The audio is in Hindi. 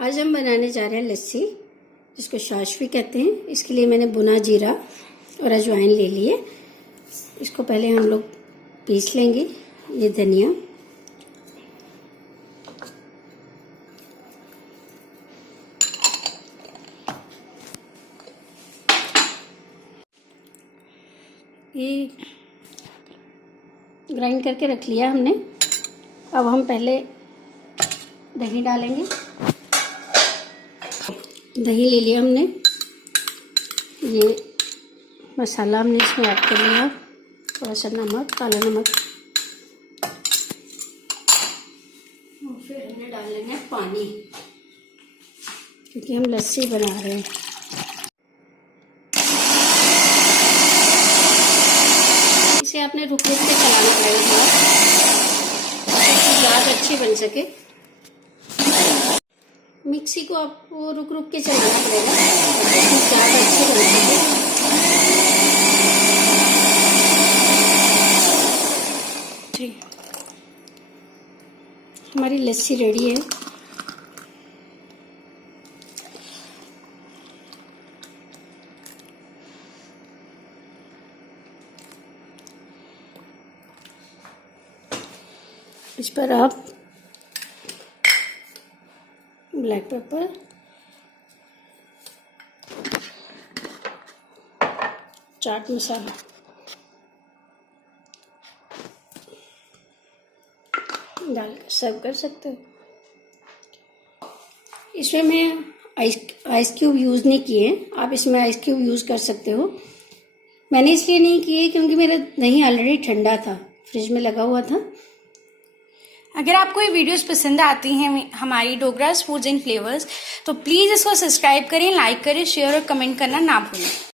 आज हम बनाने जा रहे हैं लस्सी, जिसको छाछ भी कहते हैं। इसके लिए मैंने भुना जीरा और अजवाइन ले लिए। इसको पहले हम लोग पीस लेंगे। ये धनिया, ये ग्राइंड करके रख लिया हमने। अब हम पहले दही डालेंगे। दही ले लिया हमने। ये मसाला हमने इसमें ऐड कर लिया, थोड़ा सा नमक, काला नमक। और फिर हमने डाल लेंगे पानी, क्योंकि हम लस्सी बना रहे हैं। इसे आपने रुक रुक के चलाना पड़ेगा थोड़ा, ताकि गाढ़ अच्छी बन सके। मिक्सी को आपको रुक रुक के चलाना पड़ेगा, ताकि गाढ़ अच्छी बन सके। जी, हमारी लस्सी रेडी है। इस पर आप ब्लैक पेपर, चाट मसाला डालकर सर्व कर सकते हो। इसमें मैं आइस क्यूब यूज़ नहीं किए, आप इसमें आइस क्यूब यूज़ कर सकते हो। मैंने इसलिए नहीं किए क्योंकि मेरा दही ऑलरेडी ठंडा था, फ्रिज में लगा हुआ था। अगर आपको ये वीडियोस पसंद आती हैं हमारी डोगरास फूड्स एंड फ्लेवर्स, तो प्लीज़ इसको सब्सक्राइब करें, लाइक करें, शेयर और कमेंट करना ना भूलें।